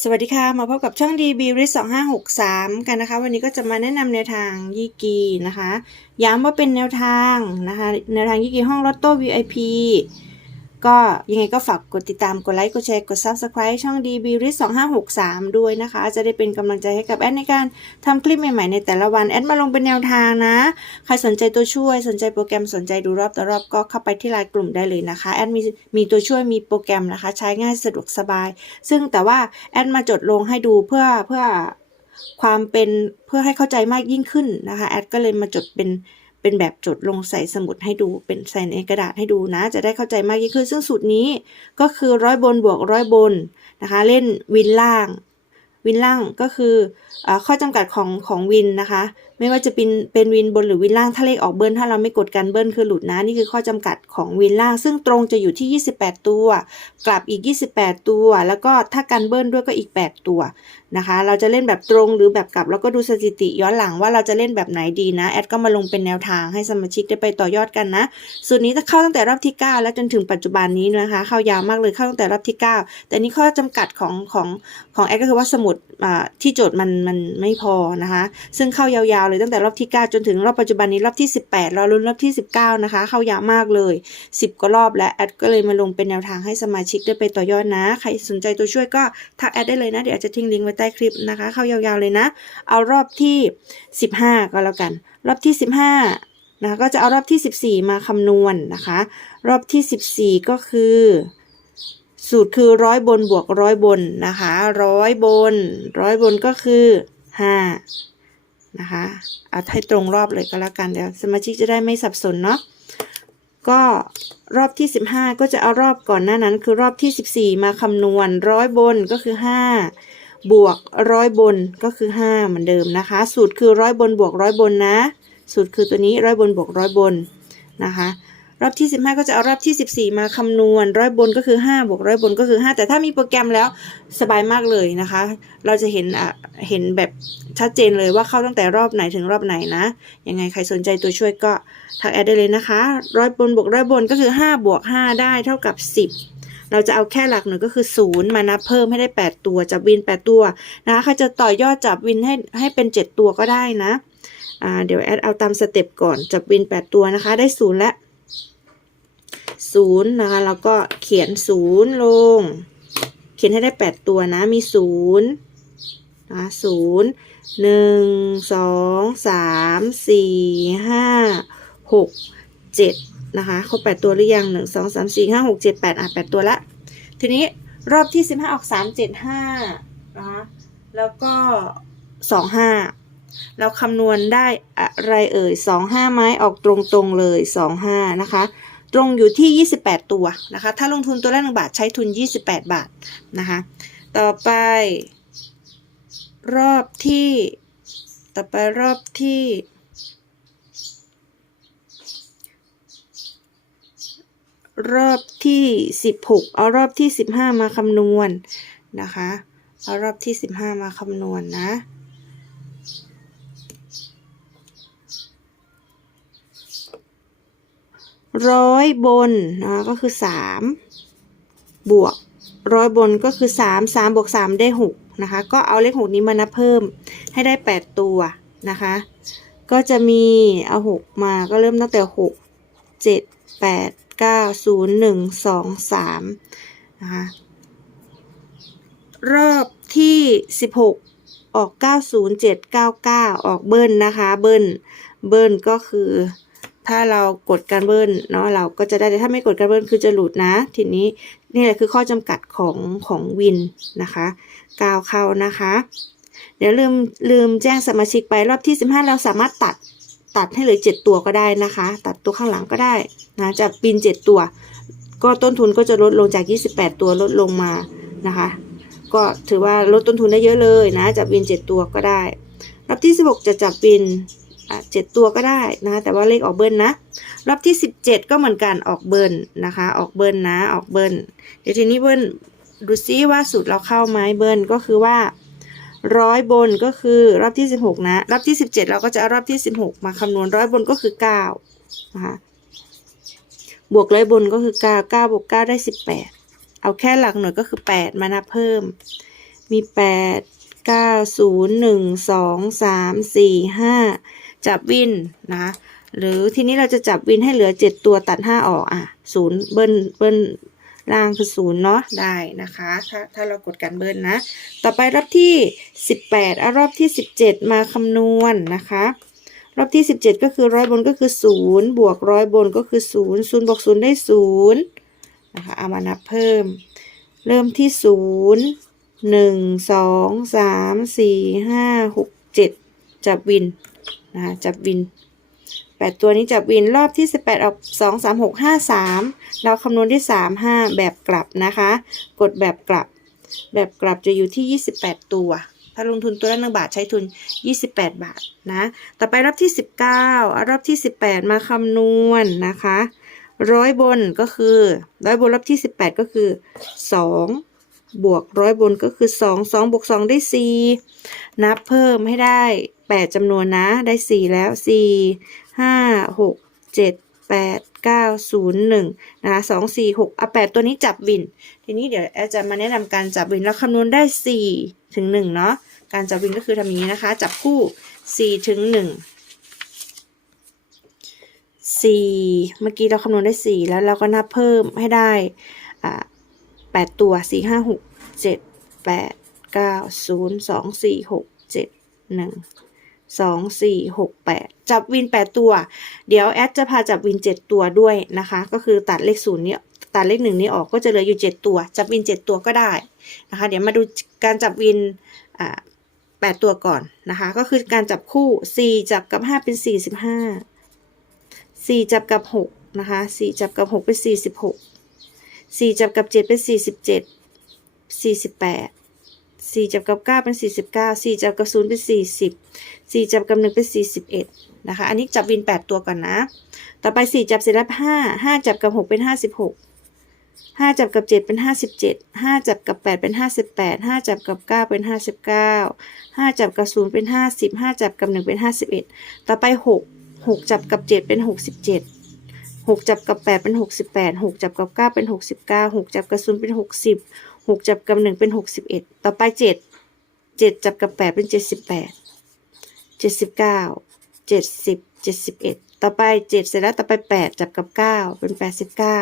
สวัสดีค่ะ มาพบกับช่อง DB r i s 2563กันนะคะ วันนี้ก็จะมาแนะนำแนวทางยี่กีนะคะ ย้ำว่าเป็นแนวทางนะคะ แนวทางยี่กีห้องลอตโต้ VIP ก็ยังไงก็ฝากกดติดตามกดไลค์กดแชร์กด Subscribe ช่อง DB r i s 2563 ด้วยนะคะ จะได้เป็นกำลังใจให้กับแอดในการทำคลิปใหม่ๆในแต่ละวัน แอดมาลงเป็นแนวทางนะ ใครสนใจตัวช่วย สนใจโปรแกรมสนใจดูรอบต่อรอบก็เข้าไปที่ไลน์กลุ่มได้เลยนะคะ แอดมีมีตัวช่วยมีโปรแกรมนะคะ ใช้ง่ายสะดวกสบาย ซึ่งแต่ว่าแอดมาจดลงให้ดูเพื่อเพื่อความเป็นเพื่อให้เข้าใจมากยิ่งขึ้นนะคะ แอดก็เลยมาจดเป็น เป็นแบบจดลงใส่สมุดให้ดู เป็นใส่ในกระดาษให้ดูนะ จะได้เข้าใจมากยิ่งขึ้น ซึ่งสูตรนี้ก็คือร้อยบนบวกร้อยบนนะคะ เล่นวินล่าง วินล่างก็คืออข้อจำกัดของของวินนะคะ ไม่ว่าจะเป็นเป็นวินบนหรือวินล่างถ้าเลขออกเบิ้ลถ้าเราไม่กดกันเบิ้ลคือหลุดนะ นี่คือข้อจำกัดของวินล่าง ซึ่งตรงจะอยู่ที่ 28 ตัว กลับอีก 28 ตัว แล้วก็ถ้ากันเบิ้ลด้วยก็อีก 8 ตัวนะคะ เราจะเล่นแบบตรงหรือแบบกลับแล้วก็ดูสถิติย้อนหลังว่าเราจะเล่นแบบไหนดีนะแอดก็มาลงเป็นแนวทางให้สมาชิกได้ไปต่อยอดกันนะสูตรนี้จะเข้าตั้งแต่รอบที่ 9 แล้วจนถึงปัจจุบันนี้นะคะ เข้ายาวมากเลยเข้าตั้งแต่รอบที่ 9 แต่นี่ข้อจำกัดของของของแอดก็คือว่าสมุดอ่าที่โจทย์มันมันไม่พอนะคะ ซึ่งเข้ายาวๆเลยตั้งแต่รอบที่ 9 จนถึงรอบปัจจุบันนี้รอบที่ 18ราลุ้นรอบที่ 19 นะคะ เข้ายาวมากเลย 10กว่ารอบและแอดก็เลยมาลงเป็นแนวทางให้สมาชิกได้ไปต่อยอดนะ ใครสนใจตัวช่วยก็ทักแอดได้เลยนะ เดี๋ยวจะทิ้งลิงก์ไว้ใต้คลิปนะคะ เข้ายาวๆเลยนะ เอารอบที่ 15 ก็แล้วกัน รอบที่ 15นะคะก็จะเอารอบที่ 14 มาคำนวณนะคะ รอบที่ 14 ก็คือสูตรคือร้อยบนบวกร้อยบนนะคะร้อยบนร้อยบนก็คือห้า นะคะเอาให้ตรงรอบเลยก็แล้วกันเดี๋ยวสมาชิกจะได้ไม่สับสนเนาะก็รอบที่ 15 ก็จะเอารอบก่อนหน้านั้น คือรอบที่ 14 มาคำนวณร้อยบนก็คือ 5 บวกร้อยบนก็คือ 5 เหมือนเดิมนะคะ สูตรคือร้อยบนบวกร้อยบนนะ สูตรคือตัวนี้ร้อยบนบวกร้อยบนนะคะ รอบที่ 15 ก็จะเอารอบที่ 14 มาคำนวณร้อยบนก็คือ5บวกร้อยบนก็คือ 5 แต่ถ้ามีโปรแกรมแล้วสบายมากเลยนะคะ เราจะเห็นอะเห็นแบบชัดเจนเลยว่าเข้าตั้งแต่รอบไหนถึงรอบไหนนะยังไงใครสนใจตัวช่วยก็ทักแอดได้เลยนะคะร้อยบนบวกร้อยบนก็คือ5บวก5ได้เท่ากับ 10เราจะเอาแค่หลักหน่วยก็คือ 0 มานับเพิ่มให้ได้ 8 ตัวจับวิน 8 ตัวนะคะใครจะต่อยอดจับวินให้ให้เป็น 7 ตัวก็ได้นะ อ่าเดี๋ยวแอดเอาตามสเต็ปก่อนจับวิน 8 ตัวนะคะ ได้ 0 แล้ว ศูนย์นะคะ แล้วก็เขียนศูนย์ลง เขียนให้ได้แปดตัวนะ มีศูนย์นะศูนย์หนึ่งสองสามสี่ห้าหกเจ็ดนะคะครบแปดตัวหรือยังหนึ่งสองสามสี่ห้าหกเจ็ดแปดอะแปดตัวละ ทีนี้รอบที่สิบห้าออกสามเจ็ดห้านะคะแล้วก็สองห้าเราคำนวณได้อะไรเอ่ยสองห้าไม้ออกตรงๆเลยสองห้านะคะ ตรงอยู่ที่ 28 ตัวนะคะ ถ้าลงทุนตัวละ1บาทใช้ทุน 28 บาทนะคะ ต่อไป รอบที่ ต่อไปรอบที่ รอบที่ 16 เอารอบที่ 15 มาคำนวณนะคะ เอารอบที่ 15 มาคำนวณนะ ร้อยบนนะคะก็คือสามบวกร้อยบนก็คือสามสามบวกสามได้หกนะคะ ก็เอาเลขหกนี้มานับเพิ่มให้ได้แปดตัวนะคะ ก็จะมีเอาหกมาก็เริ่มตั้งแต่หกเจ็ดแปดเก้าศูนย์หนึ่งสองสามนะคะรอบที่สิบหกออกเก้าศูนย์เจ็ดเก้าเก้าออกเบิ้ลนะคะ เบิ้ลเบิ้ลก็คือ ถ้าเรากดการเบิ้ลเนาะเราก็จะได้แต่ถ้าไม่กดการเบิ้ลคือจะหลุดนะ ทีนี้นี่แหละคือข้อจำกัดของของวินนะคะกาวเข้านะคะ เดี๋ยวลืมลืมแจ้งสมาชิกไปรอบที่ 15 เราสามารถตัดตัดให้เหลือ 7 ตัวก็ได้นะคะ ตัดตัวข้างหลังก็ได้นะจะปีน7 ตัว ก็ต้นทุนก็จะลดลงจาก 28 ตัวลดลงมานะคะ ก็ถือว่าลดต้นทุนได้เยอะเลยนะจับวิน 7 ตัวก็ได้รอบที่ 16 จะจับวิน เจ็ดตัวก็ได้นะคะแต่ว่าเลขออกเบิ้ลนะ รอบที่สิบเจ็ดก็เหมือนกันออกเบิ้ลนะคะ ออกเบิ้ลนะ ออกเบิ้ลเดี๋ยวทีนี้เบิ้ลดูซิว่าสูตรเราเข้าไหมเบิ้ลก็คือว่าร้อยบนก็คือรอบที่สิบหกนะ รอบที่สิบเจ็ดเราก็จะเอารอบที่สิบหกมาคำนวณร้อยบนก็คือเก้านะคะบวกร้อยบนก็คือเก้าเก้าบวกเก้าได้สิบแปดเอาแค่หลักหน่วยก็คือแปดมานับเพิ่ม มีแปดเก้าศูนย์หนึ่งสองสามสี่ห้า จับวินนะหรือทีนี้เราจะจับวินให้เหลือเจ็ดตัวตัดห้าออกอะศูนย์เบิ้ลเบิ้ลล่างคือศูนย์เนาะได้นะคะ ถ้าถ้าเรากดการเบิ้ลนะ ต่อไปรอบที่สิบแปดเอารอบที่สิบเจ็ดมาคำนวณนะคะ รอบที่สิบเจ็ดก็คือร้อยบนก็คือศูนย์บวกร้อยบนก็คือศูนย์ศูนย์บวกศูนย์ได้ศูนย์นะคะเอามานับเพิ่ม เริ่มที่ศูนย์หนึ่งสองสามสี่ห้าหกเจ็ดจับวิน นะคะจับวินแปดตัวนี้จับวินรอบที่สิบแปดออกสองสามหกห้าสามเราคำนวณได้สามห้าแบบกลับนะคะ กดแบบกลับ แบบกลับจะอยู่ที่ยี่สิบแปดตัว ถ้าลงทุนตัวละหนึ่งบาทใช้ทุน 28 บาทนะ ต่อไปรอบที่ 19เอารอบที่ 18 มาคำนวณนะคะร้อยบนก็คือร้อยบนรอบที่ 18 ก็คือ 2 บวกร้อยบนก็คือ 2 2บวก2ได้ 4 นับเพิ่มให้ได้ 8จำนวนนะ ได้ 4 แล้ว 4 5 6 7 8 9 0 1นะคะ2 4 6เอา8ตัวนี้จับวิน ทีนี้เดี๋ยวแอจะมาแนะนำการจับวินแล้วคำนวณได้ 4 ถึง 1 เนาะ การจับวินก็คือทำอย่างนี้นะคะ จับคู่ 4 ถึง 1 4 เมื่อกี้เราคำนวณได้ 4 แล้วเราก็นับเพิ่มให้ได้อ่า8ตัว 4 5 6 7 8 9 0 2 4 6 7 1 สองสี่หกแปดจับวินแปดตัว เดี๋ยวแอดจะพาจับวินเจ็ดตัวด้วยนะคะ ก็คือตัดเลขศูนย์นี้ตัดเลขหนึ่งนี้ออกก็จะเหลืออยู่เจ็ดตัว จับวินเจ็ดตัวก็ได้นะคะ เดี๋ยวมาดูการจับวินแปดตัวก่อนนะคะ ก็คือการจับคู่สี่จับกับห้าเป็นสี่สิบห้าสี่จับกับหกนะคะสี่จับกับหกเป็นสี่สิบหกสี่จับกับเจ็ดเป็นสี่สิบเจ็ด สี่จับกับเก้าเป็นสี่สิบเก้าสี่จับกับศูนย์เป็นสี่สิบสี่จับกับหนึ่งเป็นสี่สิบเอ็ดนะคะ อันนี้จับวินแปดตัวก่อนนะ ต่อไปสี่จับเสร็จแล้วห้าห้าจับกับหกเป็นห้าสิบหกห้าจับกับเจ็ดเป็นห้าสิบเจ็ดห้าจับกับแปดเป็นห้าสิบแปดห้าจับกับเก้าเป็นห้าสิบเก้าห้าจับกับศูนย์เป็นห้าสิบห้าจับกับหนึ่งเป็นห้าสิบเอ็ดต่อไปหกหกจับกับเจ็ดเป็นหกสิบเจ็ดหกจับกับแปดเป็นหกสิบแปดหกจับกับเก้าเป็นหกสิบเก้าหกจับกับศูนย์เป็นหกสิบ หกจับกับหนึ่งเป็นหกสิบเอ็ดต่อไปเจ็ดเจ็ดจับกับแปดเป็นเจ็ดสิบแปดเจ็ดสิบเก้าเจ็ดสิบเจ็ดสิบเอ็ดต่อไปเจ็ดเสร็จแล้วต่อไปแปดจับกับเก้าเป็นแปดสิบเก้า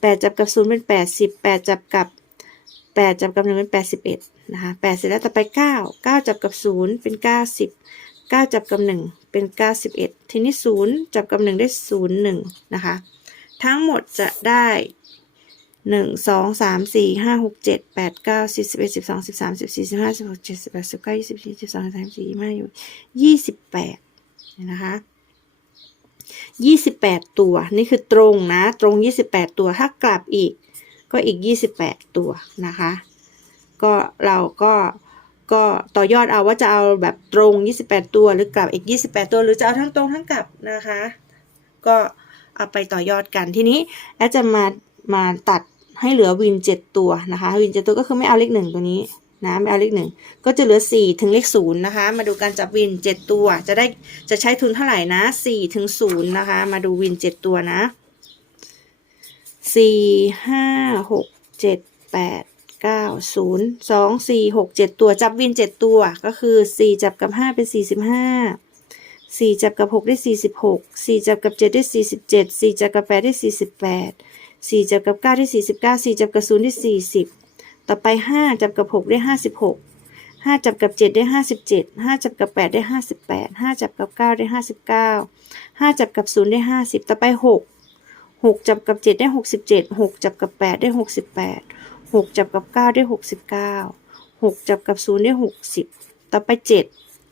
แปดจับกับศูนย์เป็นแปดสิบแปดจับกับแปดจับกับหนึ่งเป็นแปดสิบเอ็ดนะคะแปดเสร็จแล้วต่อไปเก้าเก้าจับกับศูนย์เป็นเก้าสิบเก้าจับกับหนึ่งเป็นเก้าสิบเอ็ดทีนี้ศูนย์จับกับหนึ่งได้ศูนย์หนึ่งนะคะ ทั้งหมดจะได้ หนึ่งสองสามสี่ห้าหกเจ็ดแปดเก้าสิบสิบเอ็ดสิบสองสิบสามสิบสี่สิบห้าสิบหกเจ็ดสิบแปดสิบเก้ายี่สิบสี่สิบสองสามสี่ห้าอยู่ยี่สิบแปดนะคะยี่สิบแปดตัวนี่คือตรงนะ ตรงยี่สิบแปดตัวถ้ากลับอีก ก็อีกยี่สิบแปดตัวนะคะ ก็เราก็ก็ต่อยอดเอาว่าจะเอาแบบตรง 28 ตัวหรือกลับอีก 28 ตัว หรือจะเอาทั้งตรงทั้งกลับนะคะ ก็เอาไปต่อยอดกันทีนี้แอดจะมามาตัด ให้เหลือวิน7ตัวนะคะ วิน7ตัวก็คือไม่เอาเลขหนึ่งตัวนี้นะไม่เอาเลขหนึ่งก็จะเหลือ4ถึงเลข0นย์นะคะ มาดูการจับวิน7ตัว จะได้จะใช้ทุนเท่าไหร่นะ4ถึง0นย์นะคะ มาดูวิน7ตัวนะ4 5 6 7 8เก้าศูนย์สองสี่หกเจ็ดตัวจับวินเจ็ดตัวก็คือสี่จับกับห้าเป็นสี่สิบห้าสี่จับกับหกได้สี่สิบหกสี่จับกับเจ็ดได้สี่สิบเจ็ดสี่จับกับแปดได้สี่สิบแปด สี่จับกับเก้าได้สี่สิบเก้าสี่จับกับศูนย์ได้สี่สิบต่อไปห้าจับกับหกได้ห้าสิบหกห้าจับกับเจ็ดได้ห้าสิบเจ็ดห้าจับกับแปดได้ห้าสิบแปดห้าจับกับเก้าได้ห้าสิบเก้าห้าจับกับศูนย์ได้ห้าสิบต่อไปหกหกจับกับเจ็ดได้หกสิบเจ็ดหกจับกับแปดได้หกสิบแปดหกจับกับเก้าได้หกสิบเก้าหกจับกับศูนย์ได้หกสิบต่อไปเจ็ด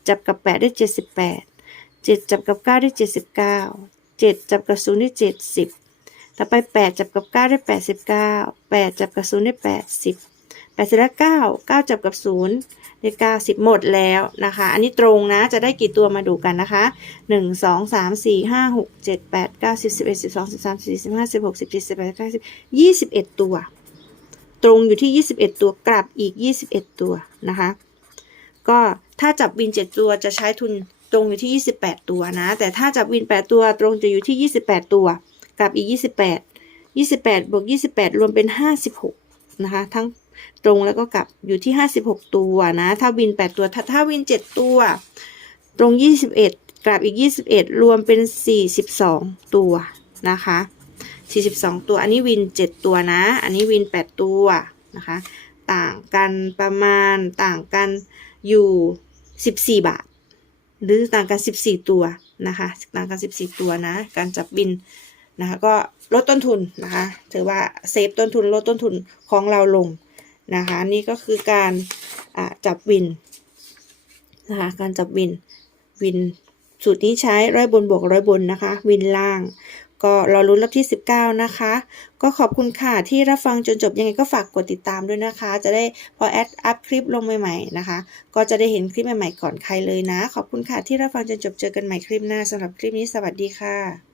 จับกับแปดได้เจ็ดสิบแปดเจ็ดจับกับเก้าได้เจ็ดสิบเก้าเจ็ดจับกับศูนย์ได้เจ็ดสิบ ต่อไปแปดจับกับเก้าได้แปดสิบเก้าแปดจับกับศูนย์ได้แปดสิบแปดเสร็จแล้วเก้าเก้าจับกับศูนย์ได้เก้าสิบหมดแล้วนะคะ อันนี้ตรงนะ จะได้กี่ตัวมาดูกันนะคะหนึ่งสองสามสี่ห้าหกเจ็ดแปดเก้าสิบเอ็ดสิบสองสิบสามสิบสี่สิบห้าสิบหกสิบเจ็ดสิบแปดสิบเก้าสิบยี่สิบเอ็ดตัว ตรงอยู่ที่ 21 ตัวกลับอีก 21 ตัวนะคะ ก็ถ้าจับวิน 7 ตัวจะใช้ทุนตรงอยู่ที่ 28 ตัวนะ แต่ถ้าจับวิน 8 ตัวตรงจะอยู่ที่ 28 ตัว กลับอีก 28 28บวก28 รวมเป็น 56 นะคะ ทั้งตรงแล้วก็กลับอยู่ที่ 56 ตัวนะ ถ้าวิน 8 ตัวถ้าถ้าวิน 7 ตัว ตรง 21 กลับอีก 21 รวมเป็น 42 ตัวนะคะ 42 ตัว อันนี้วิน 7 ตัวนะ อันนี้วิน 8 ตัวนะคะ ต่างกันประมาณต่างกันอยู่ 14 บาท หรือต่างกัน 14 ตัวนะคะ ต่างกัน 14 ตัวนะ การจับบิน นะคะก็ลดต้นทุนนะคะถือว่าเซฟต้นทุนลดต้นทุนของเราลงนะคะนี่ก็คือการจับวินนะคะการจับวินวินสูตรนี้ใช้ร้อยบนบวกร้อยบนนะคะ วินล่าง ก็รอรุ้นรอบที่ 19 นะคะ ก็ขอบคุณค่ะที่รับฟังจนจบยังไงก็ฝากกดติดตามด้วยนะคะ จะได้พอแอดอัพคลิปลงใหม่ๆนะคะ ก็จะได้เห็นคลิปใหม่ๆก่อนใครเลยนะ ขอบคุณค่ะที่รับฟังจนจบเจอกันใหม่คลิปหน้าสำหรับคลิปนี้สวัสดีค่ะ